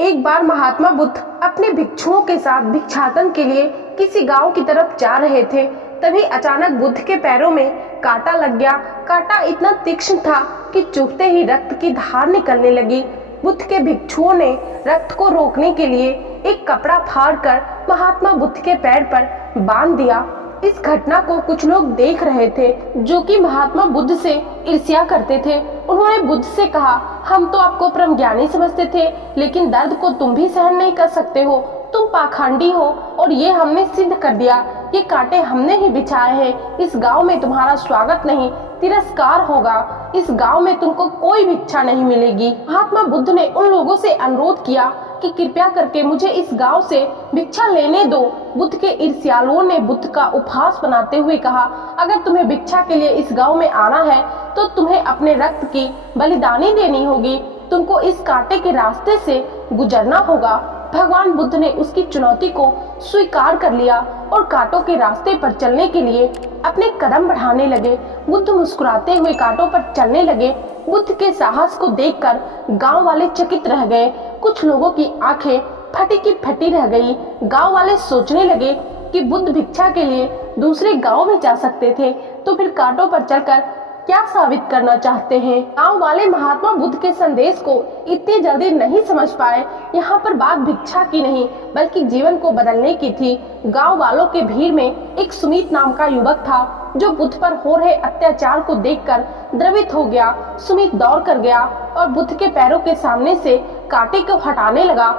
एक बार महात्मा बुद्ध अपने भिक्षुओं के साथ भिक्षाटन के लिए किसी गांव की तरफ जा रहे थे। तभी अचानक बुद्ध के पैरों में कांटा लग गया। कांटा इतना तीक्ष्ण था कि चुभते ही रक्त की धार निकलने लगी। बुद्ध के भिक्षुओं ने रक्त को रोकने के लिए एक कपड़ा फाड़कर महात्मा बुद्ध के पैर पर बांध दिया। इस घटना को कुछ लोग देख रहे थे जो कि महात्मा बुद्ध से ईर्ष्या करते थे। उन्होंने बुद्ध से कहा, हम तो आपको परम ज्ञानी समझते थे, लेकिन दर्द को तुम भी सहन नहीं कर सकते हो। तुम पाखंडी हो और ये हमने सिद्ध कर दिया। ये कांटे हमने ही बिछाए हैं। इस गांव में तुम्हारा स्वागत नहीं, तिरस्कार होगा। इस गांव में तुमको कोई भिक्षा नहीं मिलेगी। महात्मा बुद्ध ने उन लोगों से अनुरोध किया कि कृपया करके मुझे इस गांव से भिक्षा लेने दो। बुद्ध के ईर्ष्यालुओं ने बुद्ध का उपहास बनाते हुए कहा, अगर तुम्हें भिक्षा के लिए इस गांव में आना है तो तुम्हें अपने रक्त की बलिदानी देनी होगी। तुमको इस कांटे के रास्ते से गुजरना होगा। भगवान बुद्ध ने उसकी चुनौती को स्वीकार कर लिया और कांटों के रास्ते पर चलने के लिए अपने कदम बढ़ाने लगे। बुद्ध मुस्कुराते हुए कांटों पर चलने लगे। बुद्ध के साहस को देखकर गांव वाले चकित रह गए। कुछ लोगों की आंखें फटी की फटी रह गई। गांव वाले सोचने लगे कि बुद्ध भिक्षा के लिए दूसरे गांव में जा सकते थे, तो फिर कांटों पर चलकर क्या साबित करना चाहते हैं। गांव वाले महात्मा बुद्ध के संदेश को इतनी जल्दी नहीं समझ पाए। यहाँ पर बात भिक्षा की नहीं बल्कि जीवन को बदलने की थी। गांव वालों के भीड़ में एक सुमित नाम का युवक था जो बुद्ध पर हो रहे अत्याचार को देखकर द्रवित हो गया। सुमित दौड़ कर गया और बुद्ध के पैरों के सामने से कांटे को हटाने लगा,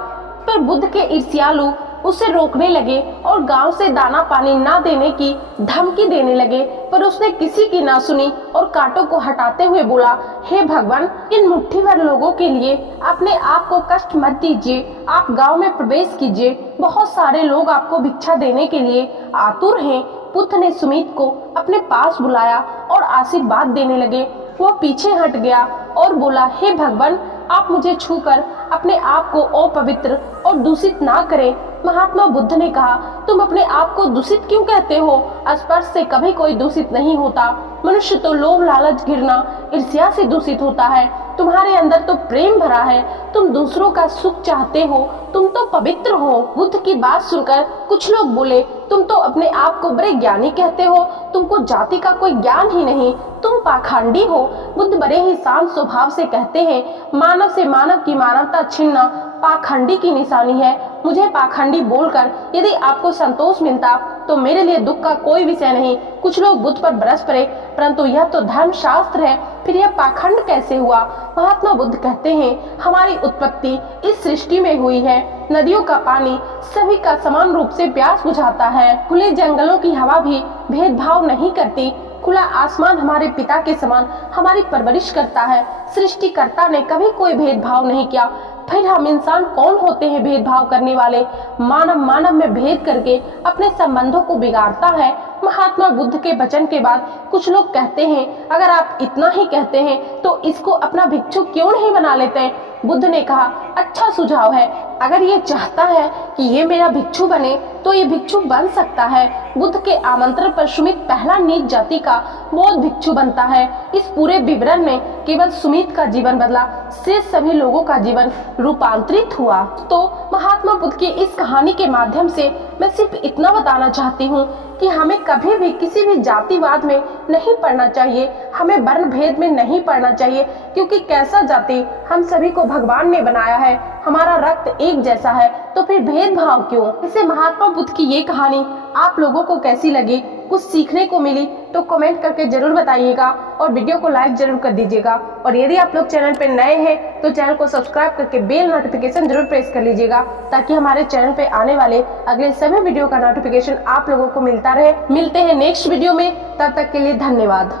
पर बुद्ध के ईर्ष्यालु उसे रोकने लगे और गांव से दाना पानी ना देने की धमकी देने लगे, पर उसने किसी की ना सुनी और कांटों को हटाते हुए बोला, हे भगवान, इन मुट्ठी भर लोगों के लिए अपने आप को कष्ट मत दीजिए। आप गांव में प्रवेश कीजिए। बहुत सारे लोग आपको भिक्षा देने के लिए आतुर हैं। बुद्ध ने सुमित को अपने पास बुलाया और आशीर्वाद देने लगे। वह पीछे हट गया और बोला, हे भगवान, आप मुझे छूकर अपने आप को अपवित्र और दूषित ना करें। महात्मा बुद्ध ने कहा, तुम अपने आप को दूषित क्यों कहते हो? स्पर्श से कभी कोई दूषित नहीं होता। मनुष्य तो लोभ, लालच, घृणा, ईर्ष्या से दूषित होता है। तुम्हारे अंदर तो प्रेम भरा है। तुम दूसरों का सुख चाहते हो। तुम तो पवित्र हो। बुद्ध की बात सुनकर कुछ लोग बोले, तुम तो अपने आप को बड़े ज्ञानी कहते हो। तुमको जाति का कोई ज्ञान ही नहीं। तुम पाखंडी हो। बुद्ध बड़े ही शांत स्वभाव से कहते हैं, मानव से मानव की मानवता छीनना पाखंडी की निशानी है। मुझे पाखंडी बोलकर यदि आपको संतोष मिलता तो मेरे लिए दुख का कोई विषय नहीं। कुछ लोग बुद्ध पर बरस पड़े, परंतु यह तो धर्मशास्त्र है, फिर यह पाखंड कैसे हुआ? महात्मा बुद्ध कहते हैं, हमारी उत्पत्ति इस सृष्टि में हुई है। नदियों का पानी सभी का समान रूप से प्यास बुझाता है। खुले जंगलों की हवा भी भेदभाव नहीं करती। खुला आसमान हमारे पिता के समान हमारी परवरिश करता है। सृष्टिकर्ता ने कभी कोई भेदभाव नहीं किया। फिर हम इंसान कौन होते हैं भेदभाव करने वाले? मानव मानव में भेद करके अपने संबंधों को बिगाड़ता है। महात्मा बुद्ध के वचन के बाद कुछ लोग कहते हैं, अगर आप इतना ही कहते हैं तो इसको अपना भिक्षु क्यों नहीं बना लेते हैं? बुद्ध ने कहा, अच्छा सुझाव है। अगर ये चाहता है कि ये मेरा भिक्षु बने तो ये भिक्षु बन सकता है। बुद्ध के आमंत्रण पर सुमित पहला नीच जाति का बौद्ध भिक्षु बनता है। इस पूरे विवरण में केवल सुमित का जीवन बदला, शेष सभी लोगों का जीवन रूपांतरित हुआ। तो महात्मा बुद्ध की इस कहानी के माध्यम से मैं सिर्फ इतना बताना चाहती हूँ कि हमें कभी भी किसी भी जातिवाद में नहीं पड़ना चाहिए। हमें वर्ण भेद में नहीं पड़ना चाहिए, क्योंकि कैसा जाति? हम सभी को भगवान ने बनाया है। हमारा रक्त एक जैसा है, तो फिर भेदभाव क्यों? इसे महात्मा बुद्ध की ये कहानी आप लोगों को कैसी लगी? कुछ सीखने को मिली तो कमेंट करके जरूर बताइएगा और वीडियो को लाइक जरूर कर दीजिएगा। और यदि आप लोग चैनल पे नए हैं तो चैनल को सब्सक्राइब करके बेल नोटिफिकेशन जरूर प्रेस कर लीजिएगा, ताकि हमारे चैनल पे आने वाले अगले सभी वीडियो का नोटिफिकेशन आप लोगों को मिलता रहे। मिलते हैं नेक्स्ट वीडियो में, तब तक के लिए धन्यवाद।